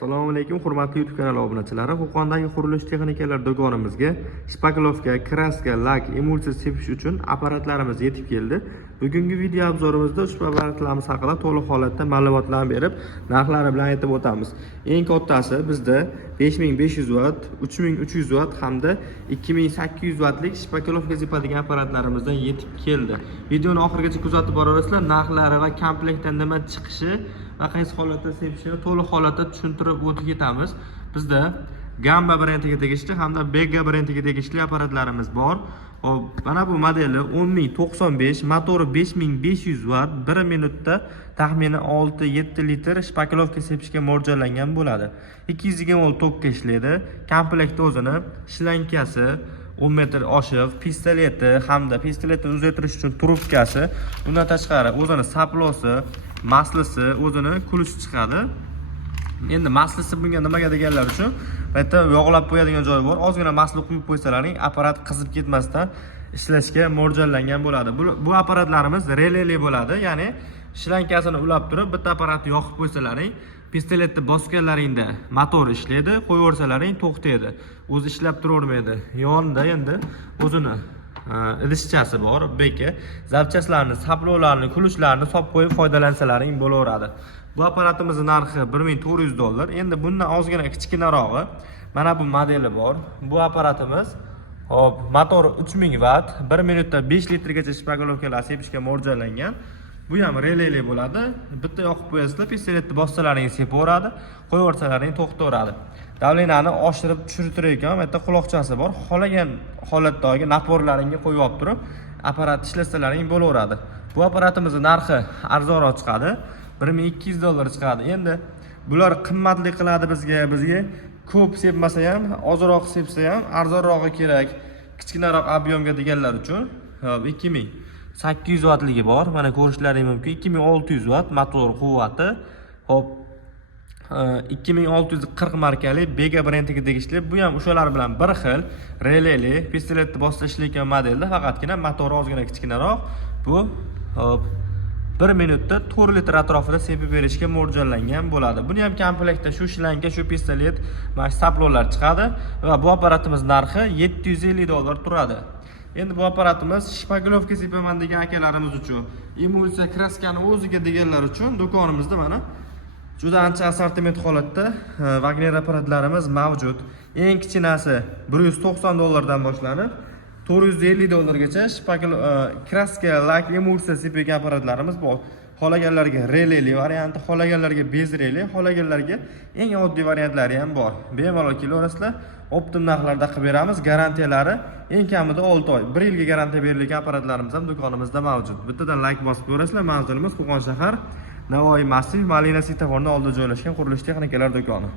Assalomu alaykum, hurmatli YouTube kanali obunachilari. Qo'qondagi qurilish texnikalari do'konimizga shpakilovka, kraska, lak, emulsiya sepish uchun apparatlarimiz yetib keldi. Bugungi video obzorimizda ushbu apparatlarimiz haqida to'liq holatda ma'lumotlarni berib, narxlari bilan aytib o'tamiz. Eng kattasi bizda 5500 watt, 3300 watt hamda 2800 wattlik shpakilovka sepadigan apparatlarimizdan yetib keldi. Videoni oxirigacha kuzatib boraverasizlar. Narxlari va komplektdan nima chiqishi va qaysi holatda sepishini to'liq holatda tushuntirib o'tib ketamiz. Bizda Gamba brendiga tegishli hamda Bega brendiga tegishli apparatlarimiz bor. Hop, mana bu modeli 10095, motori 5500 watt, 1 minutda taxmini 6-7 litr shpakilovka sepishga mo'ljallangan bo'ladi. 220 volt tokka ishlaydi. Komplektda o'zini shlankasi, 10 metr oshiq, pistoleti hamda pistoletni uzaytirish uchun trubkasi, undan tashqari o'zini saplosi, maslisi, o'zini kulushi chiqadi. Endi maslisi bunga nimaga deganlar uchun, bu yerda yog'lab qo'yadigan joyi bor. Ozgina masli quyib qo'ysalaring, apparat qizib ketmasdan ishlashga mo'ljallangan bo'ladi. Bu apparatlarimiz releli bo'ladi, ya'ni shlankasini ulab turib, bitta apparatni yoqib qo'ysalaring, pistoletni bosganlaringda motor ishlaydi, qo'yaversalaring to'xtaydi. O'zi ishlab turavermaydi. Yonida endi o'zini idishchasi bor, beki, zapchastlarni, saplolarni, kulishlarini solib qo'yib foydalansalaring bo'laveradi. Bu apparatimizning narxi $1400. Endi bundan ozgina kichkinarog'i mana bu modeli bor. Bu apparatimiz hop, motori 3000 watt, 1 minutda 5 litrgacha shpakilovkalar sepishga mo'ljallangan. Bu ham releli bo'ladi. Bitta yoqib qo'yasizlar, pistoletni bossalaringiz sepaveradi, qo'yaversalaring to'xtaveradi. Davleniyani oshirib tushirib turayotgan bu yerda quloqchasi bor. Xolagan holatdagi naporlaringga qo'yib olib turib, apparat ishlasalaring bo'laveradi. Bu apparatimizning narxi arzonroq chiqadi. $1200 chiqadi. Endi bular qimmatli qiladi bizga ko'p sepmasa ham, ozroq sepsa ham arzonrog'i kerak, kichkinaroq ob'yomga deganlar uchun 2800 wattligi bor. Mana ko'rishlaringiz mumkin. 2600 watt motor quvvati. Hop, 2640 markali Bega brendiga tegishli. Bu ham o'shalar bilan bir xil releli, pistoletni bosib ishlayotgan modelda, faqatgina motori ozgina kichkinaroq. Bu hop 1 minutda 4 litr atrofida sepib berishga mo'ljallangan bo'ladi. Buni ham komplektda shu shlanka, shu pistolet, mana saplolar chiqadi va bu apparatimiz narxi $750 turadi. Endi bu apparatimiz shpakilovka sepaman degan akalarimiz uchun, emulsiya kraskani o'ziga deganlar uchun do'konimizda mana juda ancha assortiment holatda Wagner apparatlarimiz mavjud. Eng kichinasi $190 dan boshlanib $450 gacha kraska, lak, emulsiya sepadigan apparatlarimiz bor. Xolaganlarga releli varianti, xolaganlarga bezreli, xolaganlarga eng oddiy variantlari ham bor. Bemalol kelaverasizlar, optim narxlarda qilib beramiz. Garantiyalari eng kamida 6 oy, 1 yilga garantiya berilgan apparatlarimiz ham do'konimizda mavjud. Bittadan like bosib ko'rasizlar. Manzilimiz Qo'qon shahar, Navoiy massiv, Malina svetoforning oldida joylashgan qurilish texnikalari do'koni.